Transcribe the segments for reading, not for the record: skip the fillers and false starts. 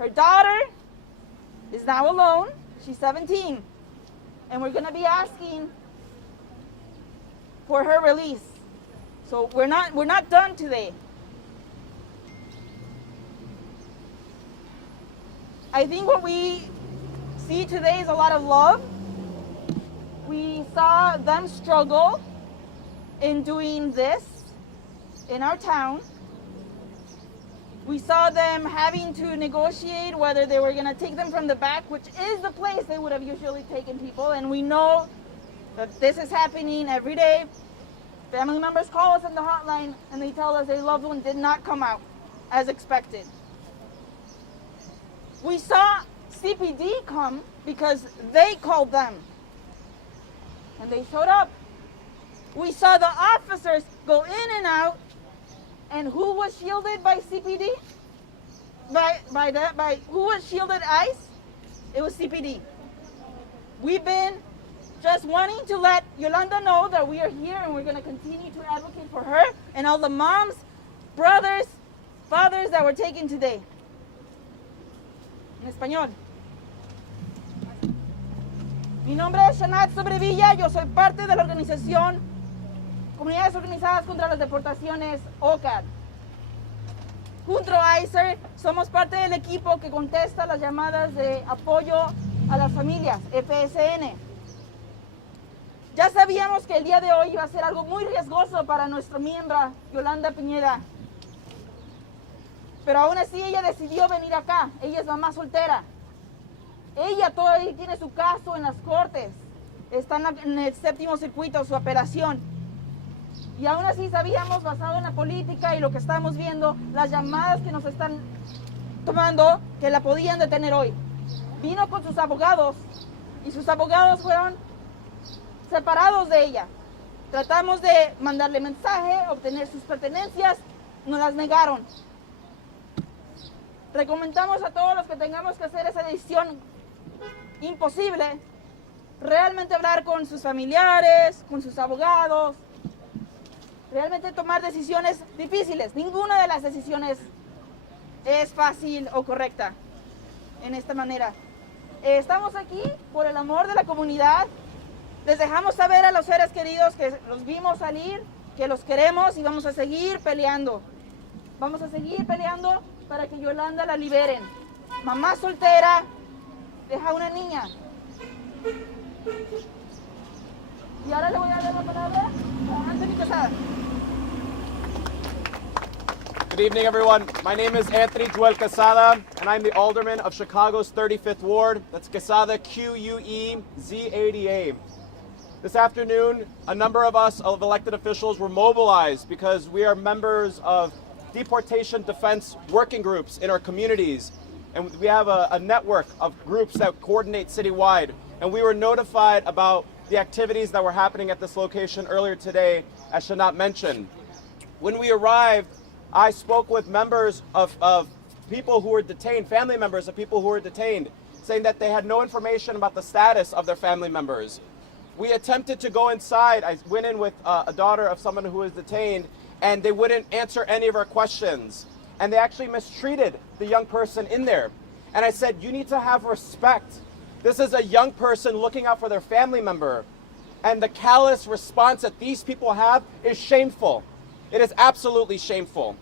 Her daughter is now alone. She's 17. And we're going to be asking for her release. So we're not done today. I think what we see today is a lot of love. We saw them struggle in doing this in our town. We saw them having to negotiate whether they were going to take them from the back, which is the place they would have usually taken people. And we know that this is happening every day. Family members call us on the hotline and they tell us their loved one did not come out as expected. We saw CPD come because they called them and they showed up. We saw the officers go in and out, and who was shielded by CPD? By who was shielded ICE? It was CPD. We've been just wanting to let Yolanda know that we are here and we're going to continue to advocate for her and all the moms, brothers, fathers that were taken today. En español. Mi nombre es Shanat Sobrevilla, yo soy parte de la organización Comunidades Organizadas contra las Deportaciones, OCAD. Junto a ICER, somos parte del equipo que contesta las llamadas de apoyo a las familias, FSN. Ya sabíamos que el día de hoy iba a ser algo muy riesgoso para nuestra miembro, Yolanda Piñeda. Pero aún así ella decidió venir acá. Ella es mamá soltera. Ella todavía tiene su caso en las cortes. Está en el séptimo circuito, su apelación. Y aún así sabíamos, basado en la política y lo que estamos viendo, las llamadas que nos están tomando, que la podían detener hoy. Vino con sus abogados y sus abogados fueron separados de ella. Tratamos de mandarle mensaje, obtener sus pertenencias, nos las negaron. Recomendamos a todos los que tengamos que hacer esa decisión imposible, realmente hablar con sus familiares, con sus abogados, realmente tomar decisiones difíciles. Ninguna de las decisiones es fácil o correcta en esta manera. Estamos aquí por el amor de la comunidad. Les dejamos saber a los seres queridos que los vimos salir, que los queremos y vamos a seguir peleando. Vamos a seguir peleando para que Yolanda la liberen. Mamá soltera, deja una niña. Y ahora le voy a dar la palabra a Anthony Quesada. Good evening, everyone. My name is Anthony Joel Quesada, and I'm the alderman of Chicago's 35th Ward. That's Quesada, Q-U-E-Z-A-D-A. This afternoon, a number of us of elected officials were mobilized because we are members of deportation defense working groups in our communities. And we have a network of groups that coordinate citywide. And we were notified about the activities that were happening at this location earlier today, as Shanat mentioned. When we arrived, I spoke with members of people who were detained, family members of people who were detained, saying that they had no information about the status of their family members. We attempted to go inside. I went in with a daughter of someone who was detained, and they wouldn't answer any of our questions. And they actually mistreated the young person in there. And I said, you need to have respect. This is a young person looking out for their family member. And the callous response that these people have is shameful. It is absolutely shameful.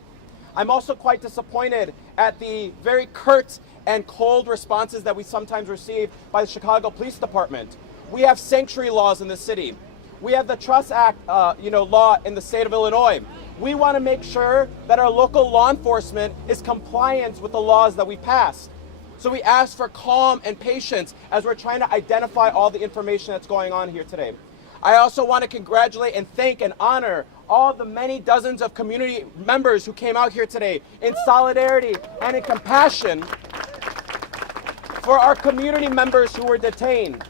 I'm also quite disappointed at the very curt and cold responses that we sometimes receive by the Chicago Police Department. We have sanctuary laws in the city. We have the Trust Act law in the state of Illinois. We want to make sure that our local law enforcement is compliant with the laws that we passed. So we ask for calm and patience as we're trying to identify all the information that's going on here today. I also want to congratulate and thank and honor all the many dozens of community members who came out here today in solidarity and in compassion for our community members who were detained.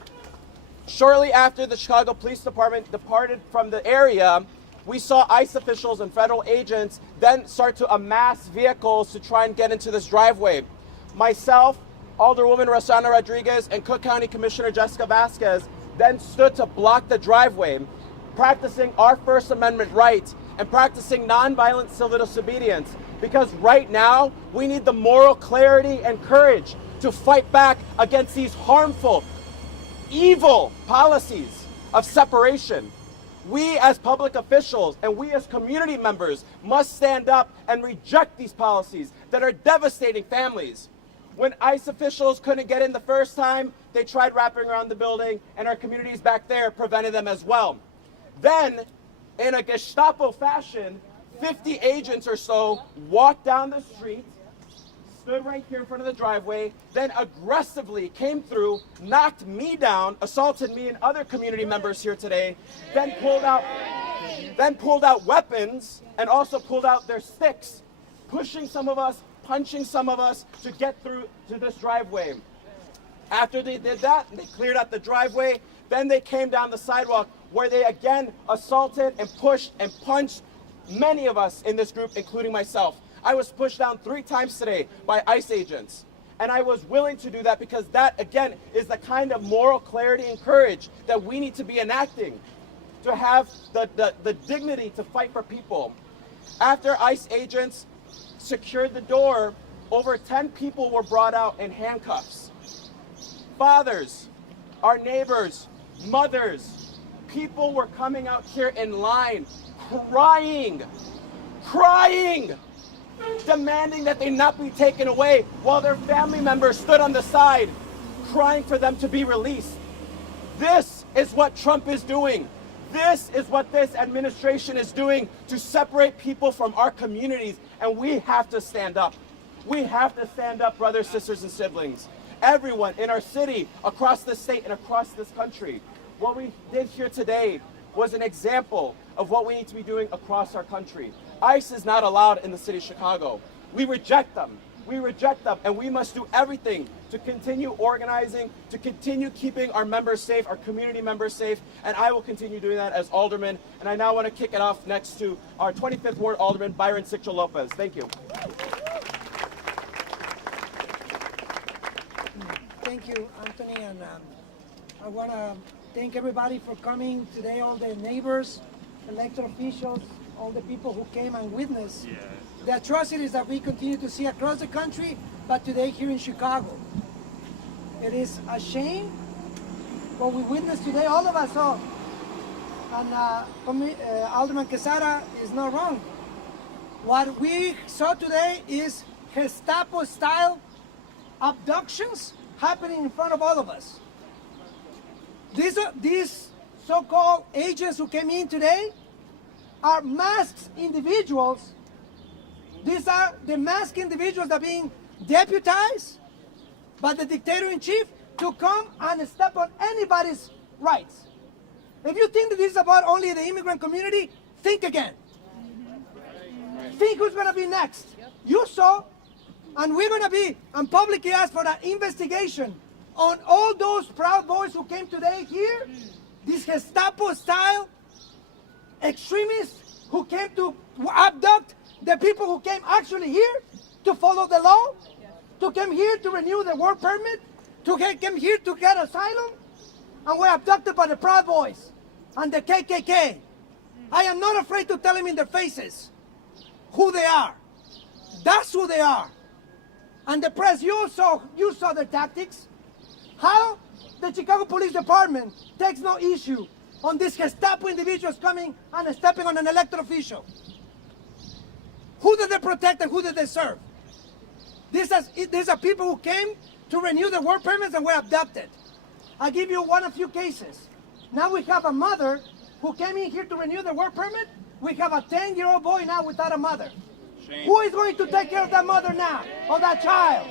Shortly after the Chicago Police Department departed from the area, we saw ICE officials and federal agents then start to amass vehicles to try and get into this driveway. Myself, Alderwoman Rossana Rodriguez, and Cook County Commissioner Jessica Vasquez then stood to block the driveway, practicing our First Amendment right and practicing nonviolent civil disobedience. Because right now, we need the moral clarity and courage to fight back against these harmful, evil policies of separation. We as public officials and we as community members must stand up and reject these policies that are devastating families. When ICE officials couldn't get in the first time, they tried wrapping around the building, and our communities back there prevented them as well. Then, in a Gestapo fashion, 50 agents or so walked down the street, stood right here in front of the driveway, then aggressively came through, knocked me down, assaulted me and other community members here today, then pulled out weapons and also pulled out their sticks, pushing some of us, punching some of us to get through to this driveway. After they did that, they cleared out the driveway, then they came down the sidewalk where they again assaulted and pushed and punched many of us in this group, including myself. I was pushed down 3 times today by ICE agents. And I was willing to do that because that, again, is the kind of moral clarity and courage that we need to be enacting to have the dignity to fight for people. After ICE agents secured the door, over 10 people were brought out in handcuffs. Fathers, our neighbors, mothers, people were coming out here in line, crying, demanding that they not be taken away, while their family members stood on the side, crying for them to be released. This is what Trump is doing. This is what this administration is doing to separate people from our communities, and we have to stand up. We have to stand up, brothers, sisters, and siblings. Everyone in our city, across the state, and across this country. What we did here today was an example of what we need to be doing across our country. ICE is not allowed in the city of Chicago. We reject them. And we must do everything to continue organizing, to continue keeping our members safe, our community members safe, and I will continue doing that as alderman. And I now want to kick it off next to our 25th Ward Alderman, Byron Sixto Lopez. Thank you. Thank you, Anthony, and I want to thank everybody for coming today, all the neighbors, elected officials, all the people who came and witnessed the atrocities that we continue to see across the country, but today here in Chicago. It is a shame what we witnessed today, all of us saw. And Alderman Quesada is not wrong. What we saw today is Gestapo-style abductions happening in front of all of us. These so-called agents who came in today are masked individuals. These are the masked individuals that are being deputized by the dictator-in-chief to come and step on anybody's rights. If you think that this is about only the immigrant community, think again. Think who's going to be next. You saw, and we're going to be, and publicly ask for an investigation on all those Proud Boys who came today here, these Gestapo-style extremists who came to abduct the people who came actually here to follow the law, to come here to renew their work permit, to come here to get asylum, and were abducted by the Proud Boys and the KKK. I am not afraid to tell them in their faces who they are. That's who they are. And the press, you saw their tactics. How the Chicago Police Department takes no issue on these Gestapo individuals coming and stepping on an elected official. Who did they protect and who did they serve? These are people who came to renew their work permits and were abducted. I'll give you a few cases. Now we have a mother who came in here to renew their work permit. We have a 10-year-old boy now without a mother. Shame. Who is going to take care of that mother now, or that child?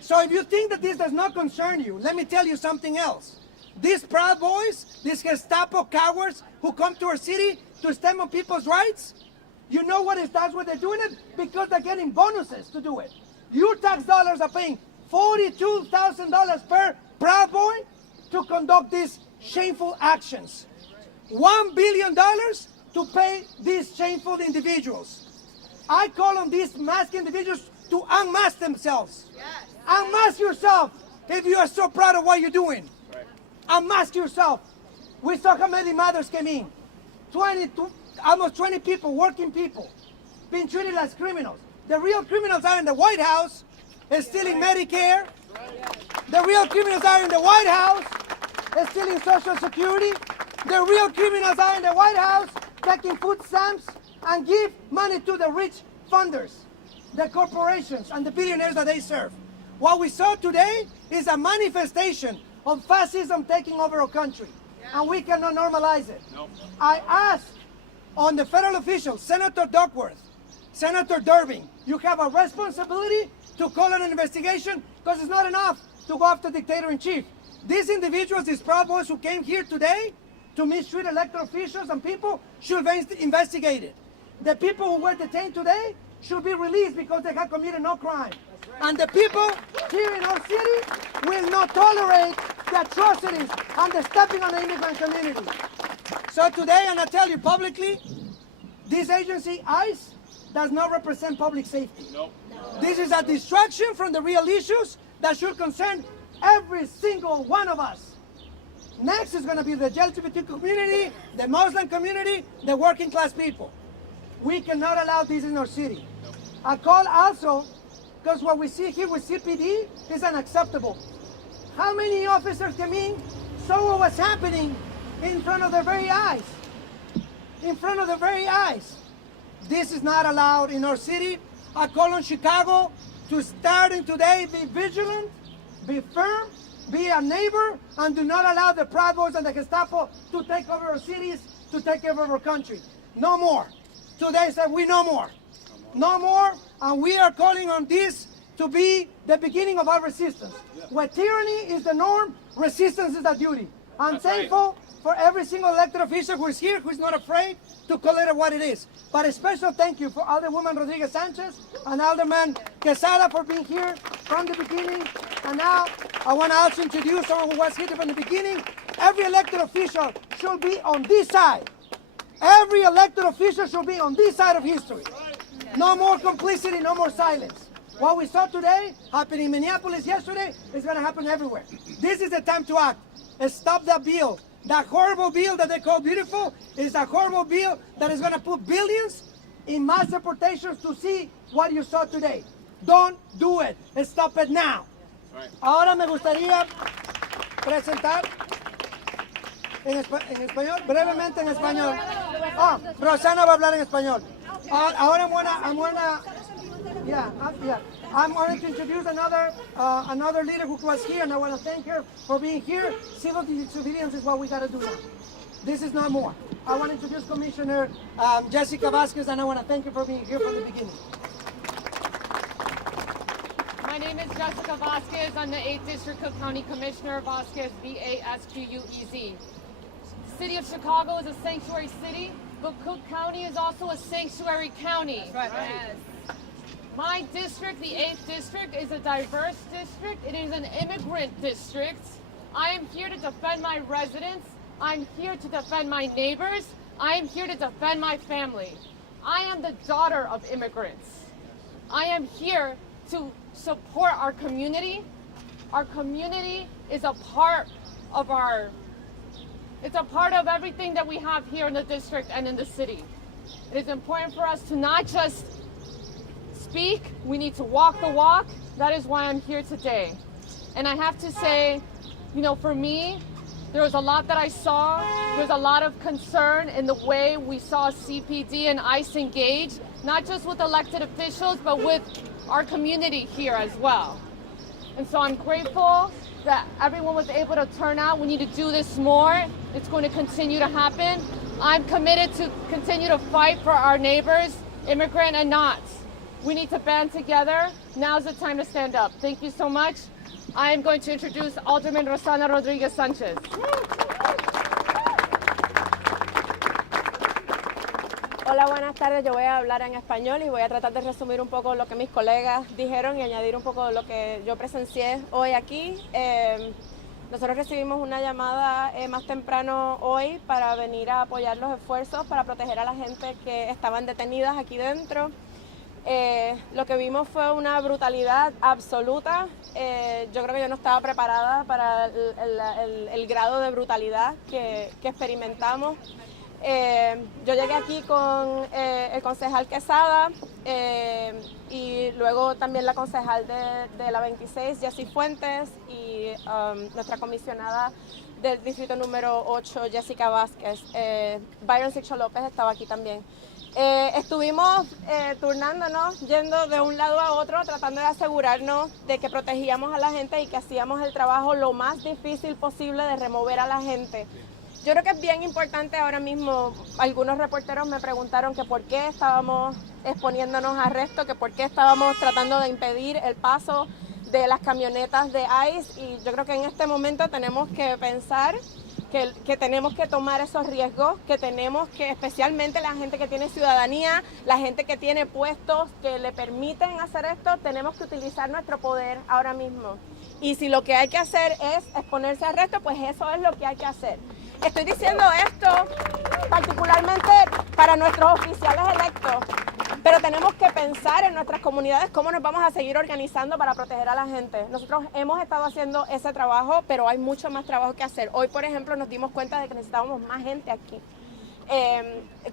So if you think that this does not concern you, let me tell you something else. These Proud Boys, these Gestapo cowards who come to our city to stand on people's rights, you know that's why they're doing it? Because they're getting bonuses to do it. Your tax dollars are paying $42,000 per Proud Boy to conduct these shameful actions. $1 billion to pay these shameful individuals. I call on these masked individuals to unmask themselves. Yes. Unmask yourself if you are so proud of what you're doing. Right. Unmask yourself. We saw how many mothers came in. Almost 20 people, working people. being treated as criminals. The real criminals are in the White House, stealing Medicare. The real criminals are in the White House, stealing Social Security. The real criminals are in the White House, taking food stamps and give money to the rich funders, the corporations and the billionaires that they serve. What we saw today is a manifestation of fascism taking over our country, and we cannot normalize it. Nope. I asked on the federal officials, Senator Duckworth, Senator Durbin, you have a responsibility to call an investigation because it's not enough to go after the dictator-in-chief. These individuals, these Proud Boys who came here today to mistreat elected officials and people should be investigated. The people who were detained today should be released because they have committed no crime. And the people here in our city will not tolerate the atrocities and the stepping on the immigrant community. So today, and I tell you publicly, this agency, ICE, does not represent public safety. Nope. This is a distraction from the real issues that should concern every single one of us. Next is going to be the LGBT community, the Muslim community, the working class people. We cannot allow this in our city. I call also, because what we see here with CPD is unacceptable. How many officers came in, saw what was happening in front of their very eyes? In front of their very eyes. This is not allowed in our city. I call on Chicago to starting today, be vigilant, be firm, be a neighbor, and do not allow the Proud Boys and the Gestapo to take over our cities, to take over our country. No more. Today said we no more. No more, and we are calling on this to be the beginning of our resistance. Where tyranny is the norm, resistance is the duty. I'm That's right. thankful for every single elected official who is here, who is not afraid to call it what it is. But a special thank you for Alderwoman Rodriguez Sanchez and Alderman Quesada for being here from the beginning. And now I want to also introduce someone who was here from the beginning. Every elected official should be on this side. Every elected official should be on this side of history. No more complicity, no more silence. What we saw today, happened in Minneapolis yesterday, is going to happen everywhere. This is the time to act. Stop that bill. That horrible bill that they call beautiful is a horrible bill that is going to put billions in mass deportations to see what you saw today. Don't do it. Stop it now. Right. Ahora me gustaría presentar en español, brevemente en español. Ah, Rosana va a hablar en español. Ahora I'm going to introduce another leader who was here, and I want to thank her for being here. Civil disobedience is what we got to do now. This is not more. I want to introduce Commissioner Jessica Vasquez, and I want to thank you for being here from the beginning. My name is Jessica Vasquez. I'm the 8th District Cook County Commissioner. Vasquez, V-A-S-Q-U-E-Z. The city of Chicago is a sanctuary city, but Cook County is also a sanctuary county. That's right. Yes. My district, the 8th District, is a diverse district. It is an immigrant district. I am here to defend my residents. I'm here to defend my neighbors. I am here to defend my family. I am the daughter of immigrants. I am here to support our community. Our community is a part of everything that we have here in the district and in the city. It is important for us to not just speak, we need to walk the walk. That is why I'm here today. And I have to say, for me, there was a lot that I saw. There's a lot of concern in the way we saw CPD and ICE engage, not just with elected officials, but with our community here as well. And so I'm grateful that everyone was able to turn out. We need to do this more. It's going to continue to happen. I'm committed to continue to fight for our neighbors, immigrant and not. We need to band together. Now's the time to stand up. Thank you so much. I am going to introduce Alderman Rosana Rodriguez Sanchez. Hola, buenas tardes. Yo voy a hablar en español y voy a tratar de resumir un poco lo que mis colegas dijeron y añadir un poco de lo que yo presencié hoy aquí. Nosotros recibimos una llamada más temprano hoy para venir a apoyar los esfuerzos para proteger a la gente que estaban detenidas aquí dentro. Lo que vimos fue una brutalidad absoluta. Yo creo que yo no estaba preparada para el grado de brutalidad que experimentamos. Yo llegué aquí con el concejal Quesada y luego también la concejal de la 26, Jessy Fuentes, y nuestra comisionada del distrito número 8, Jessica Vázquez. Byron Sixto López estaba aquí también. Estuvimos turnándonos, yendo de un lado a otro, tratando de asegurarnos de que protegíamos a la gente y que hacíamos el trabajo lo más difícil posible de remover a la gente. Yo creo que es bien importante ahora mismo. Algunos reporteros me preguntaron que por qué estábamos exponiéndonos a arresto, que por qué estábamos tratando de impedir el paso de las camionetas de ICE, y yo creo que en este momento tenemos que pensar que tenemos que tomar esos riesgos, que tenemos que, especialmente la gente que tiene ciudadanía, la gente que tiene puestos que le permiten hacer esto, tenemos que utilizar nuestro poder ahora mismo. Y si lo que hay que hacer es exponerse a arresto, pues eso es lo que hay que hacer. Estoy diciendo esto particularmente para nuestros oficiales electos, pero tenemos que pensar en nuestras comunidades cómo nos vamos a seguir organizando para proteger a la gente. Nosotros hemos estado haciendo ese trabajo, pero hay mucho más trabajo que hacer. Hoy, por ejemplo, nos dimos cuenta de que necesitábamos más gente aquí.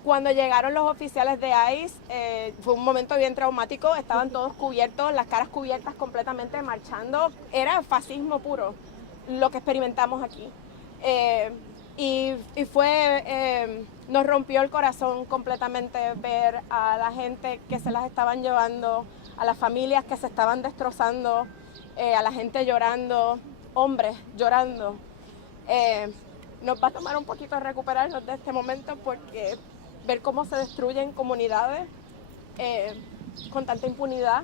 Cuando llegaron los oficiales de ICE, fue un momento bien traumático. Estaban todos cubiertos, las caras cubiertas completamente, marchando. Era fascismo puro lo que experimentamos aquí. Y nos rompió el corazón completamente ver a la gente que se las estaban llevando, a las familias que se estaban destrozando, a la gente llorando, hombres llorando. Nos va a tomar un poquito recuperarnos de este momento, porque ver cómo se destruyen comunidades con tanta impunidad,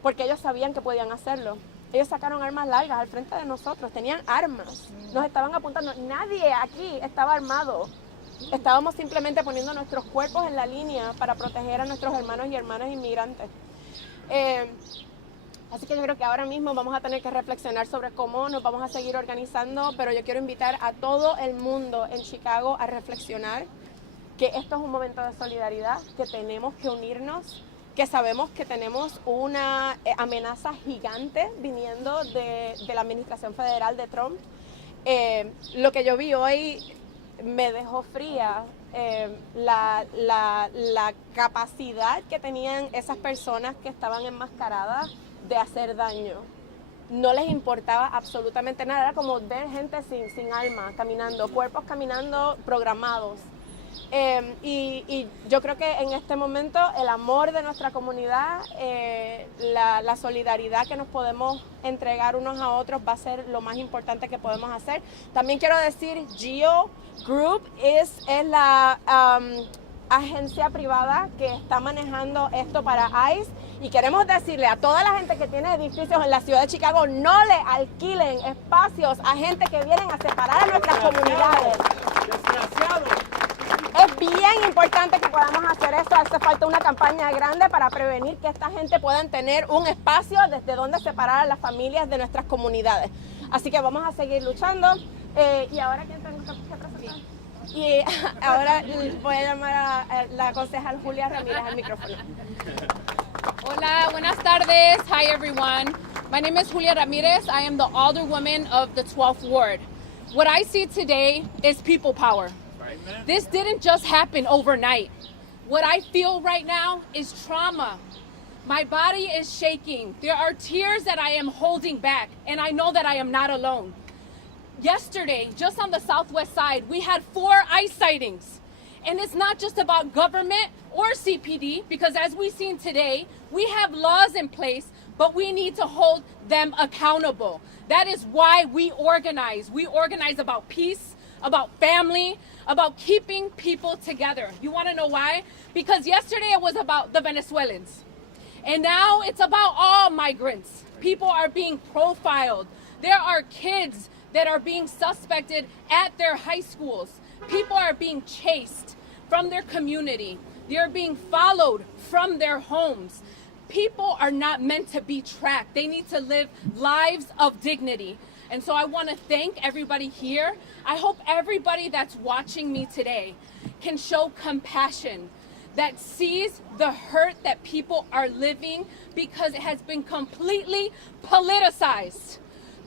porque ellos sabían que podían hacerlo. Ellos sacaron armas largas al frente de nosotros, tenían armas, nos estaban apuntando. Nadie aquí estaba armado. Estábamos simplemente poniendo nuestros cuerpos en la línea para proteger a nuestros hermanos y hermanas inmigrantes. Así que yo creo que ahora mismo vamos a tener que reflexionar sobre cómo nos vamos a seguir organizando, pero yo quiero invitar a todo el mundo en Chicago a reflexionar que esto es un momento de solidaridad, que tenemos que unirnos, que sabemos que tenemos una amenaza gigante viniendo de la administración federal de Trump. Lo que yo vi hoy me dejó fría, la capacidad que tenían esas personas que estaban enmascaradas de hacer daño. No les importaba absolutamente nada, era como ver gente sin alma caminando, cuerpos caminando programados. Y yo creo que en este momento el amor de nuestra comunidad, la solidaridad que nos podemos entregar unos a otros va a ser lo más importante que podemos hacer. También quiero decir, GEO Group es la agencia privada que está manejando esto para ICE, y queremos decirle a toda la gente que tiene edificios en la ciudad de Chicago, no le alquilen espacios a gente que vienen a separar a nuestras comunidades. Es bien importante que podamos hacer esto. Hace falta una campaña grande para prevenir que esta gente puedan tener un espacio desde donde separar a las familias de nuestras comunidades. Así que vamos a seguir luchando. Y ahora, ¿quién tengo que presentar? Y ahora voy a llamar a la concejal Julia Ramírez al micrófono. Hola, buenas tardes. Hi, everyone. My name is Julia Ramirez. I am the Alderwoman of the 12th Ward. What I see today is people power. This didn't just happen overnight. What I feel right now is trauma. My body is shaking. There are tears that I am holding back, and I know that I am not alone. Yesterday, just on the southwest side, we had 4 ICE sightings. And it's not just about government or CPD, because as we've seen today, we have laws in place, but we need to hold them accountable. That is why we organize. We organize about peace, about family, about keeping people together. You want to know why? Because yesterday it was about the Venezuelans. And now it's about all migrants. People are being profiled. There are kids that are being suspected at their high schools. People are being chased from their community. They're being followed from their homes. People are not meant to be tracked. They need to live lives of dignity. And so I want to thank everybody here. I hope everybody that's watching me today can show compassion, that sees the hurt that people are living because it has been completely politicized.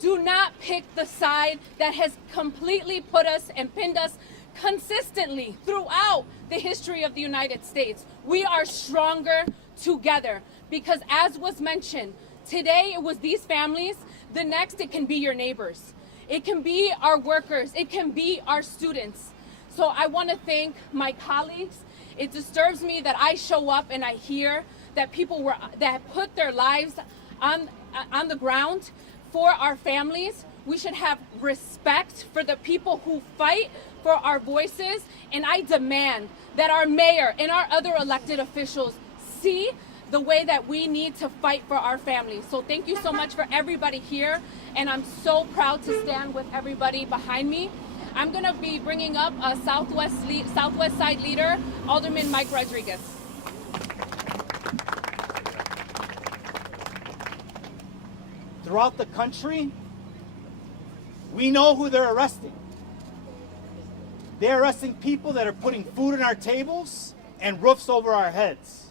Do not pick the side that has completely put us and pinned us consistently throughout the history of the United States. We are stronger together because, as was mentioned, today it was these families. The next, it can be your neighbors. It can be our workers. It can be our students. So I want to thank my colleagues. It disturbs me that I show up and I hear that people that put their lives on the ground for our families. We should have respect for the people who fight for our voices, and I demand that our mayor and our other elected officials see the way that we need to fight for our families. So thank you so much for everybody here, and I'm so proud to stand with everybody behind me. I'm gonna be bringing up a Southwest Side leader, Alderman Mike Rodriguez. Throughout the country, we know who they're arresting. They're arresting people that are putting food on our tables and roofs over our heads.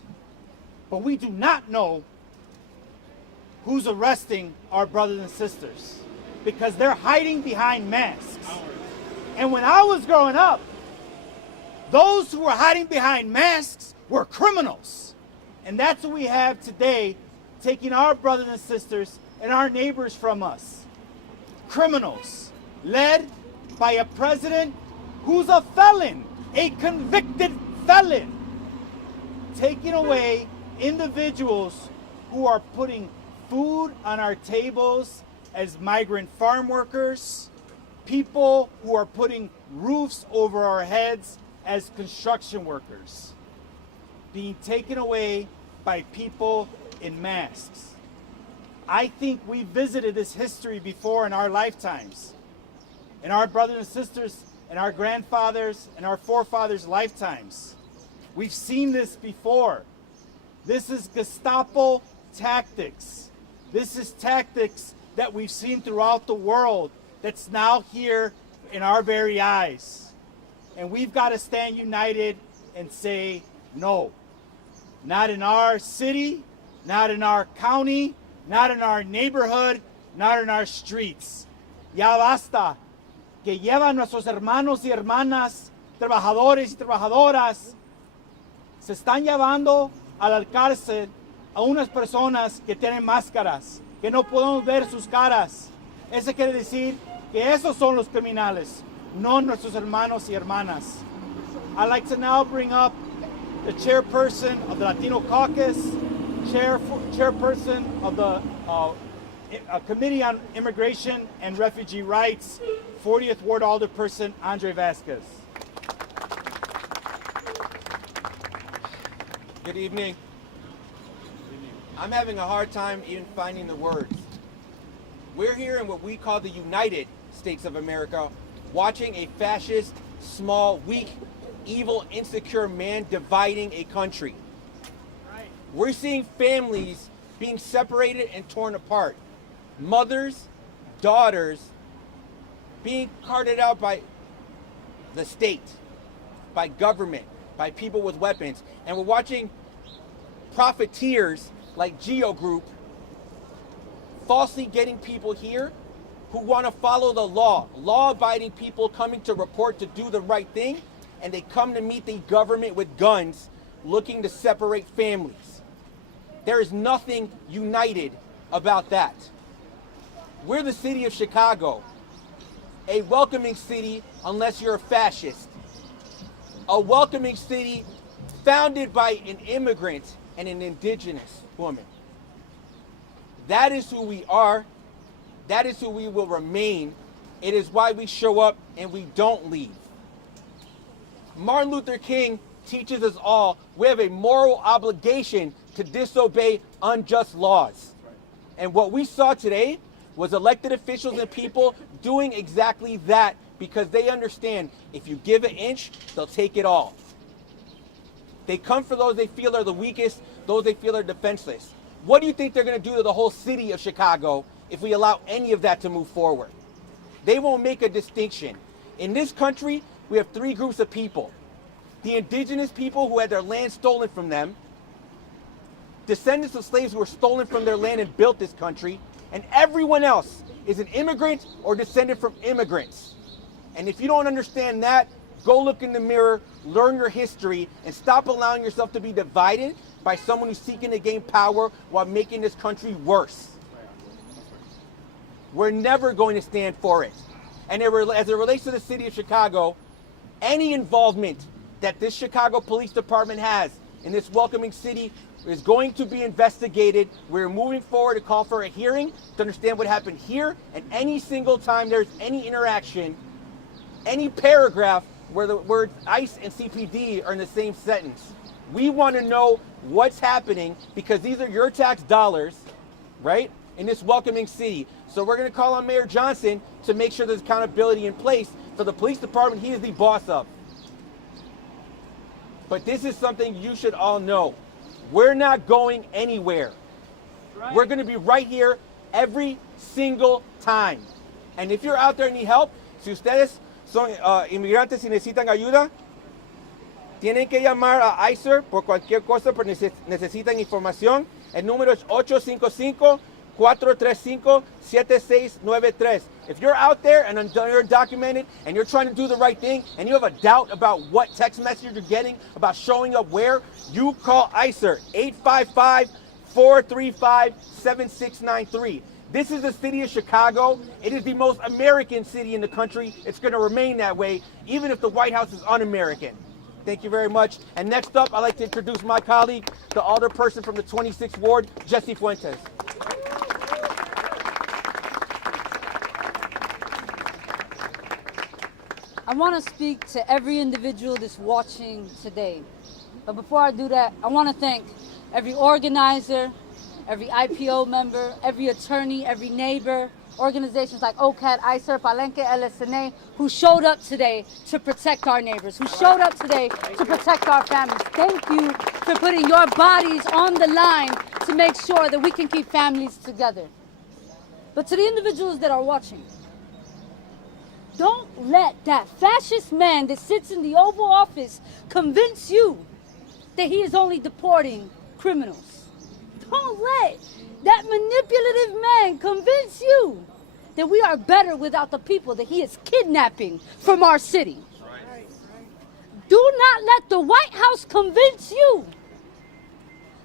But we do not know who's arresting our brothers and sisters because they're hiding behind masks. And when I was growing up, those who were hiding behind masks were criminals. And that's what we have today, taking our brothers and sisters and our neighbors from us. Criminals, led by a president who's a felon, a convicted felon, taking away individuals who are putting food on our tables as migrant farm workers, people who are putting roofs over our heads as construction workers, being taken away by people in masks. I think we visited this history before in our lifetimes, in our brothers and sisters, and our grandfathers and our forefathers' lifetimes. We've seen this before. This is Gestapo tactics. This is tactics that we've seen throughout the world that's now here in our very eyes. And we've got to stand united and say no. Not in our city, not in our county, not in our neighborhood, not in our streets. Ya basta, que llevan nuestros hermanos y hermanas, trabajadores y trabajadoras, se están llevando a la cárcel a unas personas que tienen máscaras, que no podemos ver sus caras. Eso quiere decir que esos son los criminales, no nuestros hermanos y hermanas. I'd like to now bring up the chairperson of the Latino Caucus, chairperson of the Committee on Immigration and Refugee Rights, 40th Ward Alderperson Andre Vasquez. Good evening. I'm having a hard time even finding the words. We're here in what we call the United States of America, watching a fascist, small, weak, evil, insecure man dividing a country. We're seeing families being separated and torn apart. Mothers, daughters being carted out by the state, by government, by people with weapons. And we're watching profiteers like Geo Group falsely getting people here who want to follow the law, law-abiding people coming to report to do the right thing, and they come to meet the government with guns looking to separate families. There is nothing united about that. We're the city of Chicago, a welcoming city unless you're a fascist, a welcoming city founded by an immigrant and an indigenous woman. That is who we are. That is who we will remain. It is why we show up and we don't leave. Martin Luther King teaches us all we have a moral obligation to disobey unjust laws. And what we saw today was elected officials and people doing exactly that because they understand if you give an inch, they'll take it all. They come for those they feel are the weakest, those they feel are defenseless. What do you think they're going to do to the whole city of Chicago if we allow any of that to move forward? They won't make a distinction. In this country, we have three groups of people. The indigenous people who had their land stolen from them, descendants of slaves who were stolen from their land and built this country, and everyone else is an immigrant or descended from immigrants. And if you don't understand that, Go look in the mirror, learn your history, and stop allowing yourself to be divided by someone who's seeking to gain power while making this country worse. We're never going to stand for it. And as it relates to the city of Chicago, any involvement that this Chicago Police Department has in this welcoming city is going to be investigated. We're moving forward to call for a hearing to understand what happened here, and any single time there's any interaction, any paragraph where the words ICE and CPD are in the same sentence. We want to know what's happening because these are your tax dollars, right, in this welcoming city. So we're going to call on Mayor Johnson to make sure there's accountability in place for the police department he is the boss of. But this is something you should all know. We're not going anywhere. Right. We're going to be right here every single time. And if you're out there and need help, si ustedes son inmigrantes y necesitan ayuda, tienen que llamar a ICER por cualquier cosa, pero necesitan información. El número es 855-435-7693. If you're out there and you're undocumented and you're trying to do the right thing and you have a doubt about what text message you're getting, about showing up where, you call ICER, 855-435-7693. This is the city of Chicago. It is the most American city in the country. It's going to remain that way, even if the White House is un-American. Thank you very much. And next up, I'd like to introduce my colleague, the alderperson from the 26th Ward, Jesse Fuentes. I want to speak to every individual that's watching today. But before I do that, I want to thank every organizer, every IPO member, every attorney, every neighbor, organizations like OCAD, ICER, Palenque, LSNA, who showed up today to protect our neighbors, who showed up today to protect our families. Thank you for putting your bodies on the line to make sure that we can keep families together. But to the individuals that are watching, don't let that fascist man that sits in the Oval Office convince you that he is only deporting criminals. Don't let that manipulative man convince you that we are better without the people that he is kidnapping from our city. Do not let the White House convince you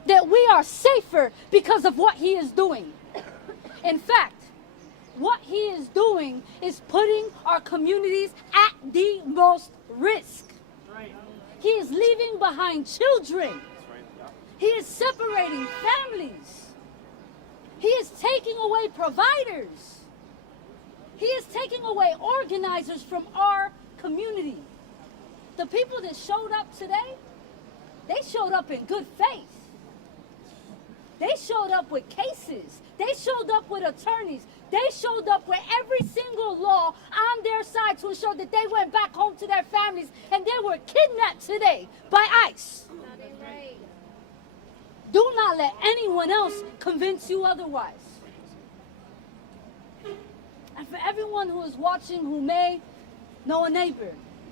that we are safer because of what he is doing. In fact, what he is doing is putting our communities at the most risk. He is leaving behind children. He is separating families. He is taking away providers. He is taking away organizers from our community. The people that showed up today, they showed up in good faith. They showed up with cases. They showed up with attorneys. They showed up with every single law on their side to ensure that they went back home to their families, and they were kidnapped today by ICE. Do not let anyone else convince you otherwise. And for everyone who is watching who may know a neighbor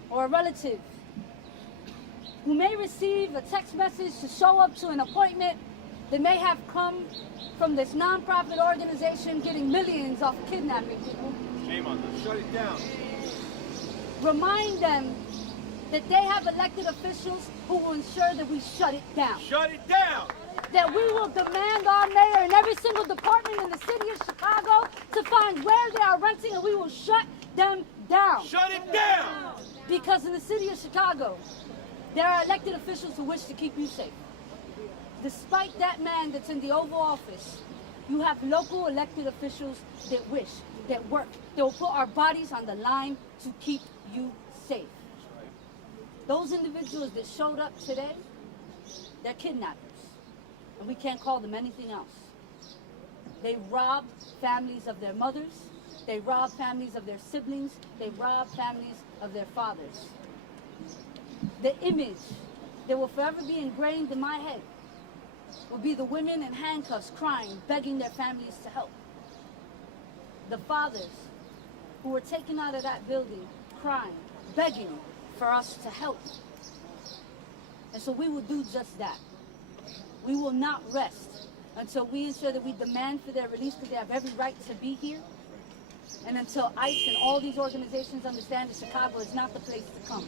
or a relative, who may receive a text message to show up to an appointment that may have come from this nonprofit organization getting millions off kidnapping people. Shame on them. Shut it down. Remind them that they have elected officials who will ensure that we shut it down. Shut it down! That we will demand our mayor and every single department in the city of Chicago to find where they are renting, and we will shut them down. Shut it down! Because in the city of Chicago, there are elected officials who wish to keep you safe. Despite that man that's in the Oval Office, you have local elected officials that wish, that work, that will put our bodies on the line to keep you safe. Those individuals that showed up today, they're kidnappers. And we can't call them anything else. They robbed families of their mothers. They robbed families of their siblings. They robbed families of their fathers. The image that will forever be ingrained in my head will be the women in handcuffs crying, begging their families to help. The fathers who were taken out of that building crying, begging for us to help. And so we will do just that. We will not rest until we ensure that we demand for their release, because they have every right to be here. And until ICE and all these organizations understand that Chicago is not the place to come.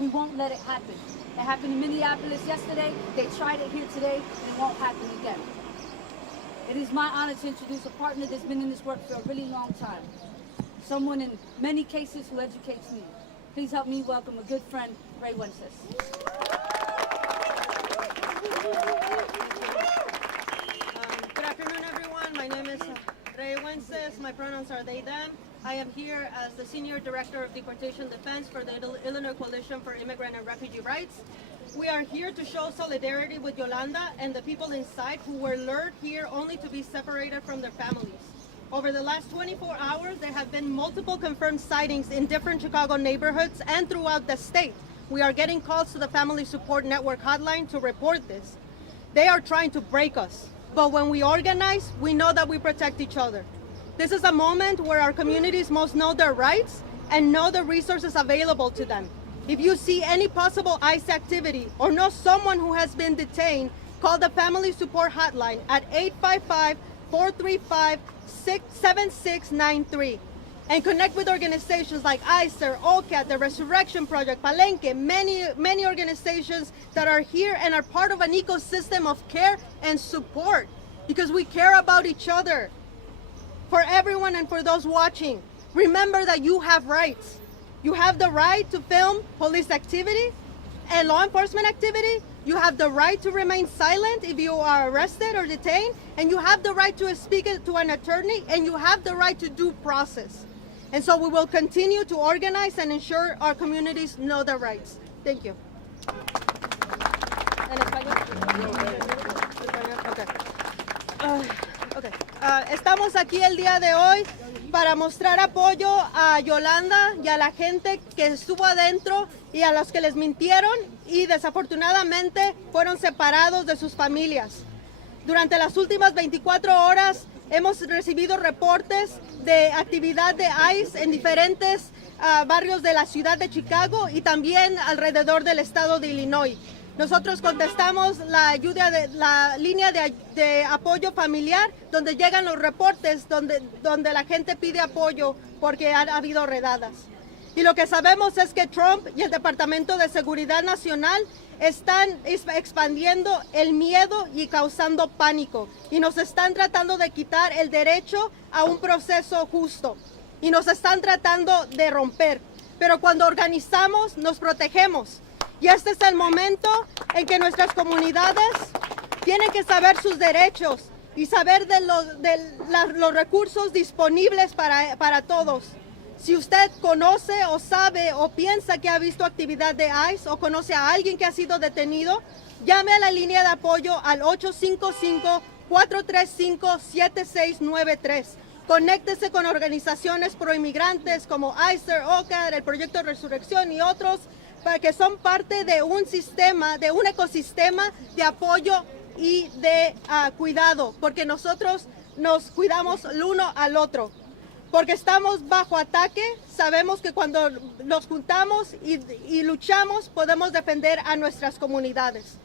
We won't let it happen. It happened in Minneapolis yesterday. They tried it here today. It won't happen again. It is my honor to introduce a partner that's been in this work for a really long time. Someone in many cases who educates me. Please help me welcome a good friend, Ray Wences. Good afternoon, everyone. My name is Ray Wences. My pronouns are they, them. I am here as the Senior Director of Deportation Defense for the Illinois Coalition for Immigrant and Refugee Rights. We are here to show solidarity with Yolanda and the people inside who were lured here only to be separated from their families. Over the last 24 hours, there have been multiple confirmed sightings in different Chicago neighborhoods and throughout the state. We are getting calls to the Family Support Network hotline to report this. They are trying to break us, but when we organize, we know that we protect each other. This is a moment where our communities must know their rights and know the resources available to them. If you see any possible ICE activity or know someone who has been detained, call the Family Support Hotline at 855-435-7693 and connect with organizations like ICER, OCAT, the Resurrection Project, Palenque, many organizations that are here and are part of an ecosystem of care and support because we care about each other. For everyone and for those watching, remember that you have rights. You have the right to film police activity and law enforcement activity. You have the right to remain silent if you are arrested or detained, and you have the right to speak to an attorney, and you have the right to due process. And so we will continue to organize and ensure our communities know their rights. Thank you. ¿En español? Okay. Estamos aquí el día de hoy para mostrar apoyo a Yolanda y a la gente que estuvo adentro y a los que les mintieron y desafortunadamente fueron separados de sus familias. Durante las últimas 24 horas hemos recibido reportes de actividad de ICE en diferentes barrios de la ciudad de Chicago y también alrededor del estado de Illinois. Nosotros contestamos la línea de apoyo familiar, donde llegan los reportes, donde la gente pide apoyo porque ha habido redadas. Y lo que sabemos es que Trump y el Departamento de Seguridad Nacional están expandiendo el miedo y causando pánico. Y nos están tratando de quitar el derecho a un proceso justo. Y nos están tratando de romper. Pero cuando organizamos, nos protegemos. Y este es el momento en que nuestras comunidades tienen que saber sus derechos y saber de los recursos disponibles para todos. Si usted conoce o sabe o piensa que ha visto actividad de ICE o conoce a alguien que ha sido detenido, llame a la línea de apoyo al 855-435-7693. Conéctese con organizaciones proinmigrantes como ICER, OCAD, el Proyecto Resurrección y otros, para que son parte de un sistema, de un ecosistema de apoyo y de cuidado, porque nosotros nos cuidamos el uno al otro. Porque estamos bajo ataque, sabemos que cuando nos juntamos y luchamos podemos defender a nuestras comunidades.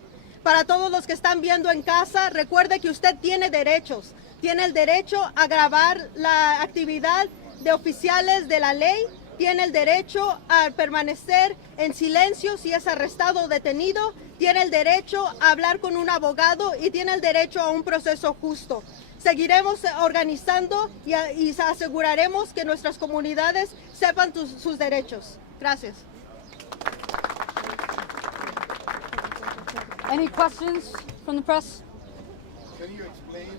Para todos los que están viendo en casa, recuerde que usted tiene derechos. Tiene el derecho a grabar la actividad de oficiales de la ley, tiene el derecho a permanecer en silencio si es arrestado o detenido, tiene el derecho a hablar con un abogado y tiene el derecho a un proceso justo. Seguiremos organizando y aseguraremos que nuestras comunidades sepan sus derechos. Gracias. Any questions from the press? Can you explain,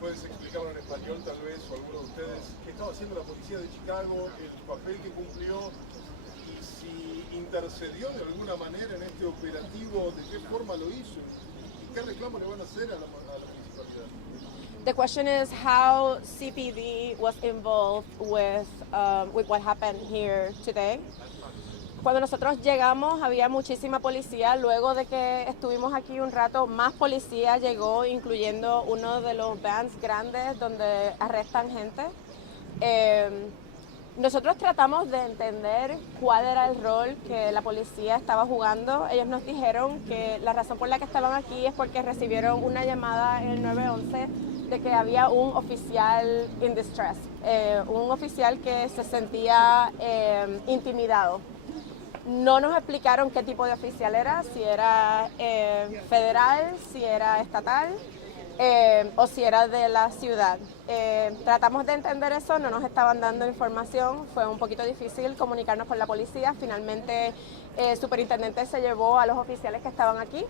puedes explicarlo en español tal vez, o alguno de ustedes, qué estaba haciendo la policía de Chicago, el papel que cumplió y si intercedió de alguna manera en este operativo, de qué forma lo hizo y qué reclamo le van a hacer a la municipalidad? The question is how CPD was involved with what happened here today. Cuando nosotros llegamos había muchísima policía. Luego de que estuvimos aquí un rato, más policía llegó, incluyendo uno de los vans grandes donde arrestan gente. Nosotros tratamos de entender cuál era el rol que la policía estaba jugando. Ellos nos dijeron que la razón por la que estaban aquí es porque recibieron una llamada en el 911 de que había un oficial in distress, un oficial que se sentía intimidado. No nos explicaron qué tipo de oficial era, si era federal, si era estatal o si era de la ciudad. Tratamos de entender eso, no nos estaban dando información, fue un poquito difícil comunicarnos con la policía. Finalmente el superintendente se llevó a los oficiales que estaban aquí.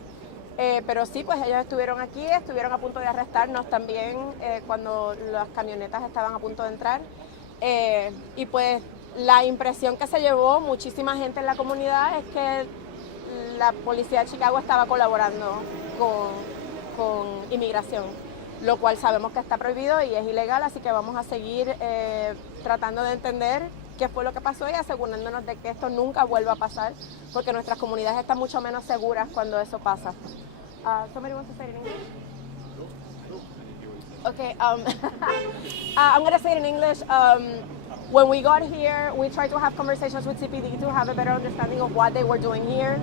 Pero sí, pues ellos estuvieron aquí, estuvieron a punto de arrestarnos también cuando las camionetas estaban a punto de entrar. Y pues la impresión que se llevó muchísima gente en la comunidad es que la policía de Chicago estaba colaborando con inmigración, lo cual sabemos que está prohibido y es ilegal, así que vamos a seguir tratando de entender qué fue lo que pasó y asegurándonos de que esto nunca vuelva a pasar, porque nuestras comunidades están mucho menos seguras cuando eso pasa. Somebody wants to say it in English? Okay, I'm going to say it in English. When we got here, we tried to have conversations with CPD to have a better understanding of what they were doing here.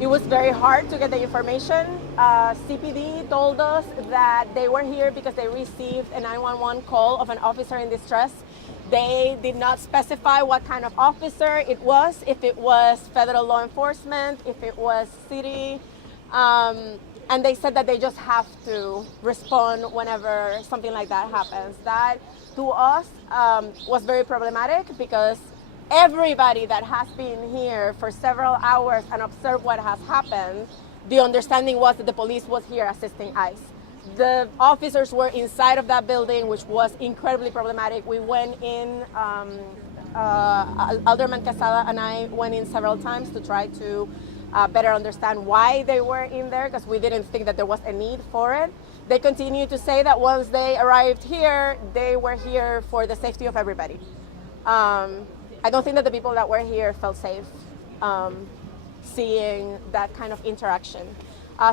It was very hard to get the information. CPD told us that they were here because they received a 911 call of an officer in distress. They did not specify what kind of officer it was, if it was federal law enforcement, if it was city, and they said that they just have to respond whenever something like that happens. That, to us, was very problematic because everybody that has been here for several hours and observed what has happened, the understanding was that the police was here assisting ICE. The officers were inside of that building, which was incredibly problematic. We went in, Alderman Quesada and I went in several times to try to better understand why they were in there, because we didn't think that there was a need for it. They continued to say that once they arrived here, they were here for the safety of everybody. I don't think that the people that were here felt safe seeing that kind of interaction.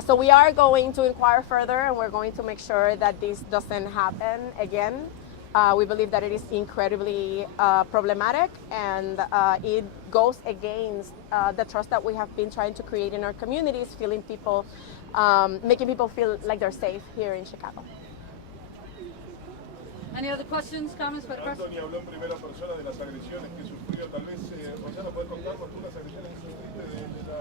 So we are going to inquire further, and we're going to make sure that this doesn't happen again. We believe that it is incredibly problematic, and it goes against the trust that we have been trying to create in our communities, feeling people, making people feel like they're safe here in Chicago. Any other questions, comments by the press? Anthony habló en primera persona de las agresiones que sufrió. Tal vez, Rosana, ¿puedes contarnos tú las agresiones que sufriste de la...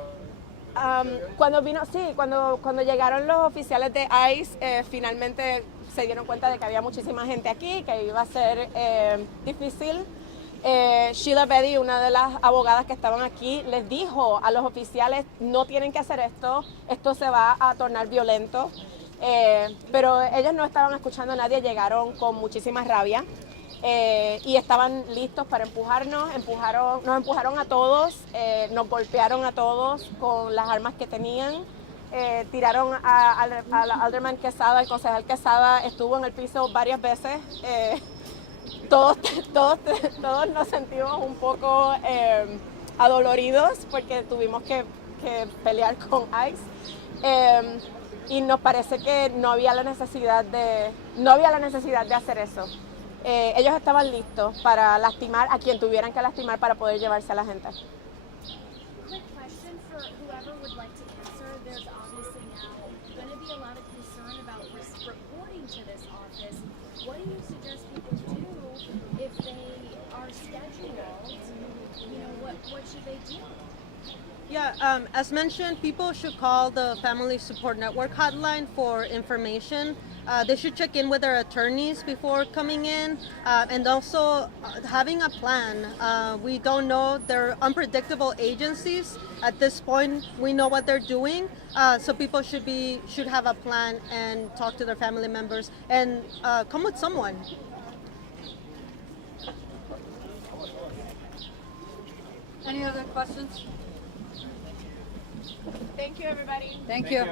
Cuando llegaron los oficiales de ICE, finalmente se dieron cuenta de que había muchísima gente aquí, que iba a ser difícil. Sheila Betty, una de las abogadas que estaban aquí, les dijo a los oficiales: no tienen que hacer esto se va a tornar violento. Pero ellos no estaban escuchando a nadie, llegaron con muchísima rabia. Y estaban listos para empujarnos, nos empujaron a todos, nos golpearon a todos con las armas que tenían, tiraron al Alderman Quesada, el concejal Quesada estuvo en el piso varias veces. Todos nos sentimos un poco adoloridos porque tuvimos que pelear con ICE. Y nos parece que no había la necesidad de hacer eso. Ellos estaban listos para lastimar a quien tuvieran que lastimar para poder llevarse a la gente. Quick question for whoever would like to answer. There's obviously now going to be a lot of concern about reporting to this office. What do you suggest people do if they are scheduled? You know, what should they do? Yeah, as mentioned, people should call the Family Support Network hotline for information. They should check in with their attorneys before coming in, and also having a plan. We don't know, they're unpredictable agencies. At this point, we know what they're doing, so people should have a plan and talk to their family members and come with someone. Any other questions? Thank you, everybody. Thank you.